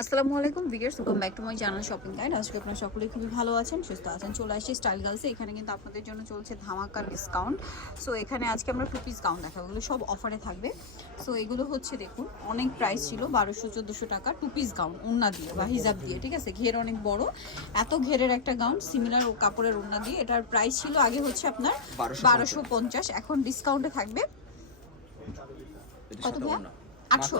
আসসালামু আলাইকুম videos welcome back to my channel shopping guide আজকে আপনারা সকলেই খুবই ভালো আছেন সুস্থ আছেন চলে আসছি স্টাইল গার্লসে এখানে কিন্তু আপনাদের জন্য চলছে ধামাকার ডিসকাউন্ট সো এখানে আজকে আমরা টু পিস গাউন দেখাবো এগুলো সব অফারে থাকবে। সো এগুলো হচ্ছে দেখুন অনেক প্রাইস ছিল বারোশো চোদ্দোশো টাকা টু পিস গাউন ওন্না দিয়ে বা হিজাব দিয়ে ঠিক আছে? ঘের অনেক বড় এত ঘেরের একটা গাউন সিমিলার কাপড়ের ওন্না দিয়ে। এটার প্রাইস ছিল আগে হচ্ছে আপনার বারোশো পঞ্চাশ। এখন ডিসকাউন্টে থাকবে। কত ভাইয়া? আটশো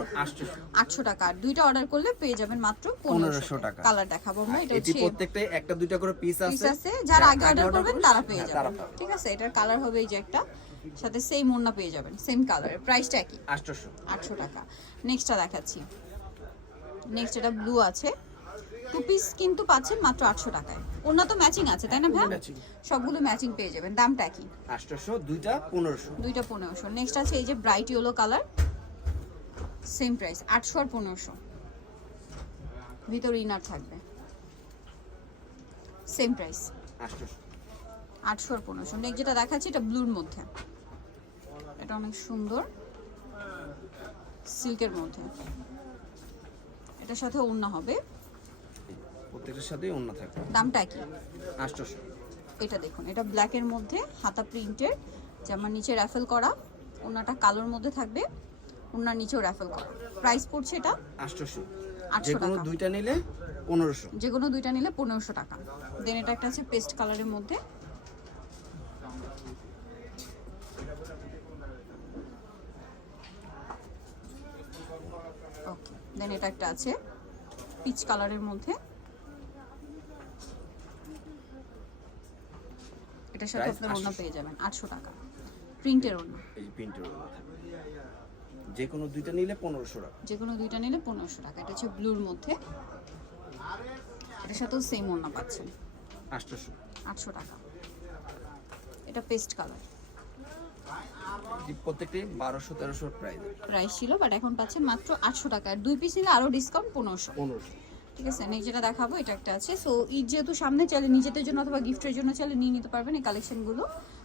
আটশো টাকা। আর দুইটা অর্ডার করলে পেয়ে যাবেন মাত্র পনেরোশো টাকা। কালার দেখাবো আমরা। এটা হচ্ছে প্রত্যেকটাই একটা দুইটা করে পিস পিস আছে। আছে। যারা আগে অর্ডার করবেন তারা পেয়ে হ্যাঁ, যাবেন। ঠিক আছে? এটার কালার হবে এই যে একটা। সাথে সেম ওড়না পেয়ে যাবেন সেম কালারের প্রাইসটা একই। 800 আটশো টাকা। নেক্সটটা দেখাচ্ছি। নেক্সট এটা ব্লু আছে টু পিস কিন্তু পাচ্ছেন মাত্র আটশো টাকায়। ওড়না তো ম্যাচিং আছে তাই না ভাই? সবগুলো ম্যাচিং পেয়ে যাবেন। দামটা একই। 800 দুইটা 1500 দুইটা পনেরোশো। নেক্সট আছে এই যে bright yellow colour same price আটশো আর পনেরোশো। ভিতর ইনার থাকবে। সেম প্রাইস আটশো আর পনেরোশো। নেক্সট যেটা দেখাচ্ছি এটা ব্লুর মধ্যে। এটা অনেক সুন্দর। সিল্কের মধ্যে। এটার সাথে ওড়না হবে। প্রত্যেকটার সাথেই অন্য থাকবে। দামটা কি 800 এটা দেখুন এটা ব্ল্যাকের মধ্যে হাতা প্রিন্টের যেমন নিচে র্যাফেল করা ওনাটা কালোর মধ্যে থাকবে। ওনার নিচেও র্যাফেল করা। প্রাইস পড়ছে এটা 800 800 যে কোনো। দুইটা নিলে 1500 যে কোনো দুইটা নিলে পনেরোশো টাকা। দেন এটা একটা আছে পেস্ট কালারের মধ্যে। ওকে দেন এটা একটা আছে পিচ কালারের মধ্যে। এটার সাথে আপনার ওড়না পেয়ে যাবেন আটশো টাকা। প্রিন্টের ওড়না। এই প্রিন্টের ওড়না যে কোনো দুইটা নিলে 1500 টাকা। যে কোনো দুইটা নিলে পনেরোশো টাকা। এটা হচ্ছে ব্লুর মধ্যে। এটার সাথেও সেম ওড়না পাচ্ছেন। 800 আটশো টাকা। এটা পেস্ট কালার এই প্রত্যেকটাই 1200 1300 প্রাইস প্রাইস ছিল বাট এখন পাচ্ছেন মাত্র আটশো টাকা। দুই পিস নিলে আরও ডিসকাউন্ট পনেরোশো। 1500 ঠিক আছে নেক্সট যেটা দেখাবো এটা একটা আছে। সো ঈদ যেহেতু সামনে চাইলে নিজেদের জন্য অথবা গিফটের জন্য চাইলে নিয়ে নিতে পারবেন এই কালেকশনগুলো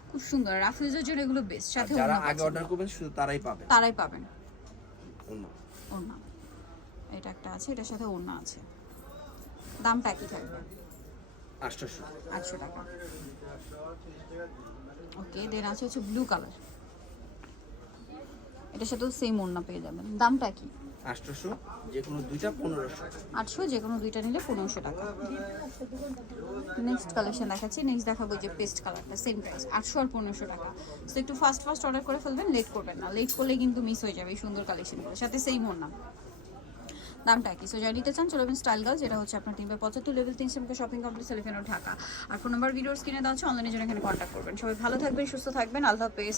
খুব সুন্দর রাফিউজের জন্য এগুলো বেস্ট সাথে যারা আগে অর্ডার করবেন শুধু তারাই পাবে তারাই পাবেন। অন্য ওড়না। এটা একটা আছে এটার সাথে ওড়না আছে। দামটা একই থাকবে? 800 আটশো টাকা। ওকে দেন আছে হচ্ছে ব্লু কালার এটার সাথেও সেম ওড়না পেয়ে যাবেন। দামটা কি? 800 যে কোনো দুইটা 1500 আটশো যে কোনো দুইটা নিলে পনেরোশো টাকা। নেক্সট কালেকশন দেখাচ্ছি। নেক্সট দেখাবো যে পেস্ট কালারটা সেম প্রাইস আটশো আর পনেরোশো টাকা। সো একটু ফাস্ট ফাস্ট অর্ডার করে ফেলবেন লেট করবেন না। লেট করলে কিন্তু মিস হয়ে যাবে এই সুন্দর কালেকশনগুলো সাথে সেম ওড়না দামটা কি সো যারা নিতে চান, চলে স্টাইল গার্ল যেটা হচ্ছে আপনার তিন বাই পঁচাত্তর লেভেল তিনশো শপিং কমপ্লেক্স এলিফেন্ট ঢাকা। আর ফোন নাম্বার ভিডিওর স্ক্রিনে দেওয়া আছে অনলাইনে জন্য এখানে কন্ট্যাক্ট করবেন। সবাই ভালো থাকবেন, সুস্থ থাকবেন, আল্লাহ হাফেজ।